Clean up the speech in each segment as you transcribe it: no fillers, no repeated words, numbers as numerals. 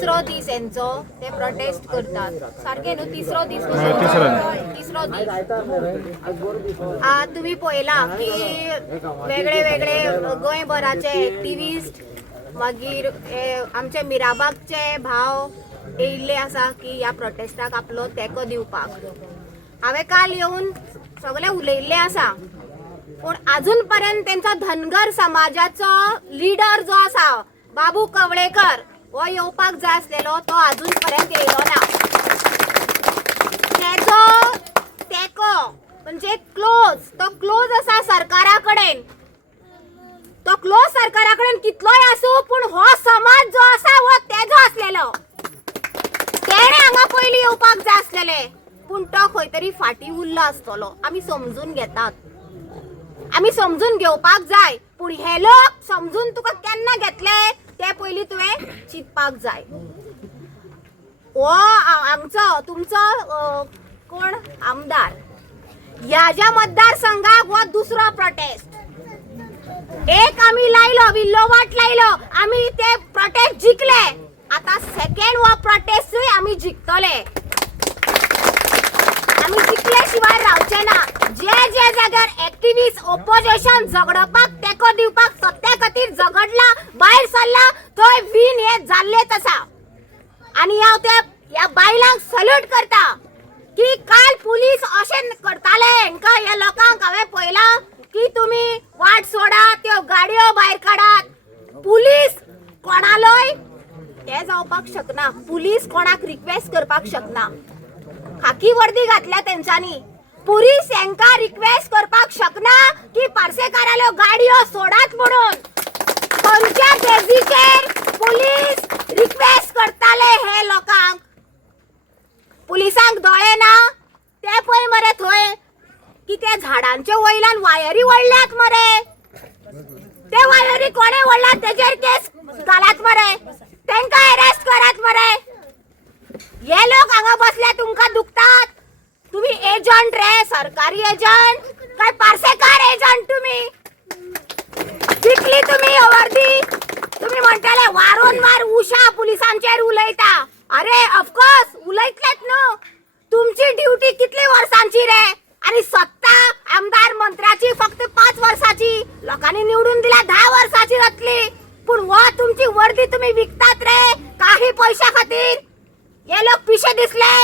तिसरो दीस यांचो ते प्रोटेस्ट करतात सारखे न्हू तिसरो दीस तिसरो दीस तुम्ही पळयला की वेगळे वेगळे गोंयभराचे एक्टिविस्ट मागीर आमचे मिराबागचे भाव येयल्ले आसा की ह्या प्रोटेस्टाक आपलो तेंको दिवपाक हांवें काल येवन सगळे उलयल्ले आसा पण अजून पर्यंत त्यांचा धनगर समाजाचो लीडर जो आसा बाबू कवळेकर हो येवपाक जाय आसलेलो तो अजून पर्यंत येयलो ना तेजो तेको म्हणजे तो क्लोज आसा सरकारा कडेन तो क्लोज सरकारा कडेन कितलोय आसूं पण हो समाज जो आसा हो तेजो आसलेलो तेणे हांगा पयलीं येवपाक जाय आसलेले पण तो खंय तरी फाटी उरलो आसतलो आमी समजून घेतात आमी समजून घेवपाक जाय पण हे लोक समजून तुका केन्ना घेतले ते पयलीं तुवें चिंतपाक जाय हो आमचो तुमचो कोण आमदार ह्या ज्या मतदारसंघाक हो दुसरो प्रोटेस्ट एक आमी लायलो विल्लोवाट लायलो आमी ते प्रोटेस्ट जिखले आता सेकंड हो प्रोटेस्टूय आमी जिखतले आमी जिखले शिवाय रावचे ना जे जे जाग्यार एक्टिविस्ट ऑपोजिशन झगडपाक तेको दिवपाक सत्या खातीर झगडला भायर सरला थंय विन हे जाल्लेच आसा आनी हांव त्या ह्या बायलांक सल्यूट करता की काल पुलीस अशें करताले हेंकां ह्या लोकांक हांवें पळयला की तुमी वाट सोडा त्यो गाडयो भायर काडात पुलीस कोणालोय हे जावपाक शकना पुलीस कोणाक रिक्वेस्ट करपाक शकना खाकी वर्दी घातल्या तेंच्यांनी पुलीस हेंकां रिक्वेस्ट करपाक शकना की पार्सेकाराल्यो गाडयो सोडात म्हणून खंयच्या बेजीचेर पुलीस रिक्वेस्ट करताले हे लोकांक पुलिसांक दोळे ना ते पळय मरे थंय की ते झाडांच्या वयल्यान वायरी वडल्यात मरे ते वायरी कोणे वडल्यात तेजेर केस घालात मरे तेंकां अरेस्ट करात मरे हे लोक हांगा बसले तुमकां दुखतात तुम्ही एजंट रे सरकारी एजंट काय पार्सेकार एजंट तुम्ही जिखली तुम्ही वर्दी तुम्ही म्हणटाले वारून वार उषा पुलिसांचेर उलयता अरे ऑफकोर्स उलयतलेत न्हू तुमची ड्युटी कितली वर्सांची रे आणि सत्ता आमदार मंत्र्याची फक्त 5 वर्साची लोकांनी निवडून दिल्या 10 वर्साची जातली पण वा तुमची वर्दी तुम्ही विकतात रे काही पैशा खातीर हे लोक पिशे दिसले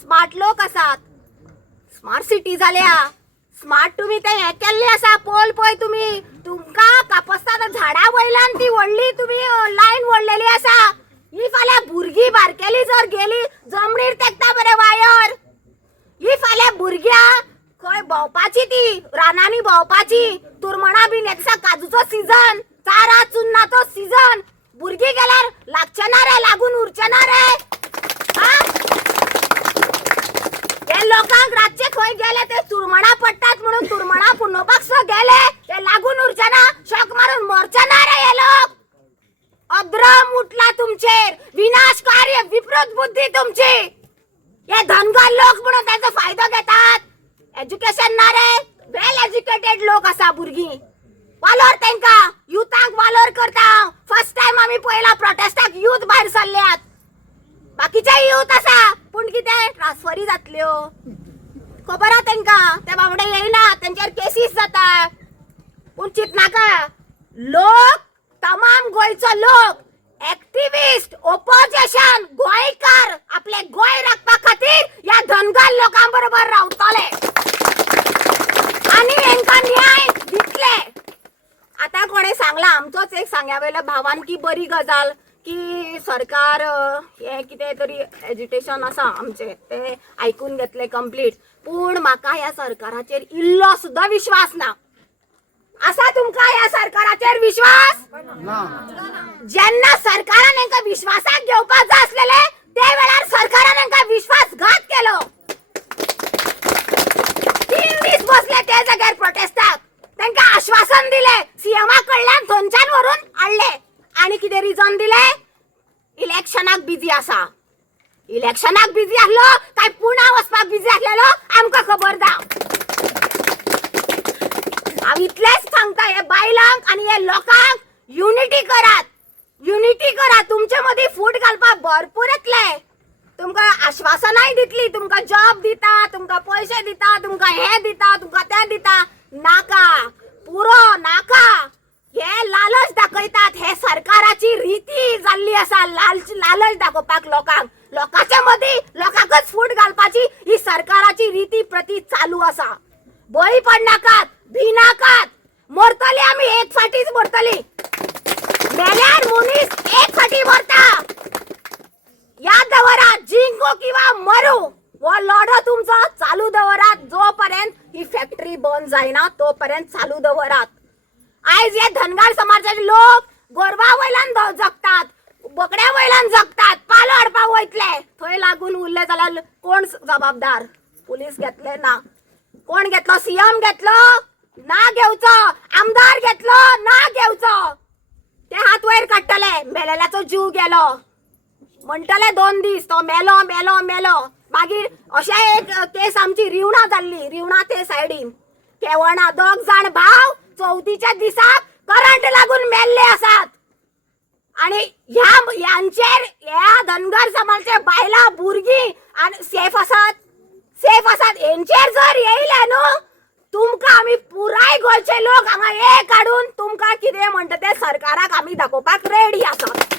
स्मार्ट लोक आसात स्मार्ट सिटी जाल्या स्मार्ट तुम्ही ते हे केल्ले आसा पोल पळय तुम्ही तुमकां कापस्तान झाडा वयल्यान ती व्हडली तुम्ही लायन वडलेली आसा ही फाल्यां भुरगीं बारकेली जर गेली जमनीर तेकता बरे वायर ही फाल्यां भुरग्यां खंय भोंवपाची ती रानांनी भोंवपाची तुरमणा बीन एक काजूचो सीजन चारा चुन्नाचो सीजन भुरगीं गेल्यार लागचे ना रे लागून उरचे ना रे हे लोकांक रातचे खंय गेले ते तुरमणा पडटात म्हणून तुरमणा पुनोवपाक गेले ते लागून उरचे ना शॉक मारून मरचे ना रे हे लोक अद्रम उठला तुमचेर विनाशकारी विपरीत बुद्धी तुमची हे धनगर लोक म्हणून त्याचा फायदा घेतात एज्युकेशन ना रे वेल एज्युकेटेड लोक आसा भुरगीं वालोर तेंका युथांक वालोर करता फर्स्ट टाइम आमी पळयला प्रोटेस्टाक युथ भायर सरल्यात बाकीचे युथ आसा पण कितें ट्रान्सफरी जातल्यो खबर आहा तेंका ते बाबडे येयना तेंचेर केसीस जाता पूण चिंतनाका लोक तमाम गोंयचो लोक एक्टिविस्ट ऑपोजिशन गोंयकार आपले गोंय राखपा खातीर या धनगर लोकां बरोबर रावतले आणि हेंकां न्याय दितले आता कोणे सांगला आमचोच एक सांग्यावेल्या भावान की बरी गजाल की सरकार हे कितें तरी एज्युटेशन आसा आमचे ते आयकून घेतले कंप्लीट पूण म्हाका ह्या सरकाराचेर इल्लो सुद्धा विश्वास ना असा तुमका या सरकाराचेर विश्वास जेन्ना सरकारान हेंका विश्वासाक घेवपाक जाय आसलेले ते वेळार सरकारान हेंका विश्वासघात केलो 3 दीस बसले ते जाग्यार प्रोटेस्टाक तेंका आश्वासन दिले सीएमा कडल्यान थंयच्यान व्हरून हाडले आणि कितें रिजन दिले इलेक्शनाक बिजी आसा इलेक्शनाक बिजी आसलो काय पुणा वचपाक बिजी आसलेलो आमकां खबर ना हांव इतलेच सांगता हे बायलांक आणि हे लोकांक युनिटी करात तुमचे मध्ये फूट घालपाक भरपूर येतले. तुमका आश्वासनाय दितली, तुमका जॉब दिता, तुमका पैसे दिता, तुमका हे दिता, तुमका ते दिता. नाका, पुरो नाका. हे लालच दाखयतात. हे सरकाराची रीती जाल्ली असा. लालच दाखोवपाक लोकांच्या मदी लोकांकच फूट घालपाची ही सरकाराची रीती प्रती चालू असा. बळी पडनाकात, भिनाकात. मरतली आम्ही एक फाटीच मरतली. मेल्यार मनीस एक फाटी मरता. याद दवरा, जिंको किंवा मरू वो लढो तुमचो चालू दवरात. जोपर्यंत ही फॅक्टरी बंद जायना तोपर्यंत चालू दवरात. आयज हे धनगर समाजाचे लोक गोरवा वयल्यान जगतात, बोकड्या वयल्यान जगतात. पालो हाडपाक वयतले, थंय लागून उरले जाल्यार कोण जबाबदार? पुलीस घेतले ना. कोण घेतलो? सीएम घेतलो ना घेवचो. आमदार घेतलो ना घेवचो. ते हात वयर काडटले. मेलेल्याचो जीव गेलो म्हणटले 2 दीस तो मेलो मेलो मेलो. मागीर अशें एक केस आमची रिवणा जाल्ली. रिवणा ते सायडीन केवणा 2 जाण भाव 34च्या दिसाक करंट लागून मेल्ले आसात. आणि ह्यांचेर ह्या धनगर समाजाचे बायला भुरगीं आणि सेफ आसात. हेंचेर जर येयले न्हू तुमकां आमी पुराय गोंयचे लोक हांगा हे काडून तुमकां कितें म्हणटा ते सरकाराक आमी दाखोवपाक रेडी आसात.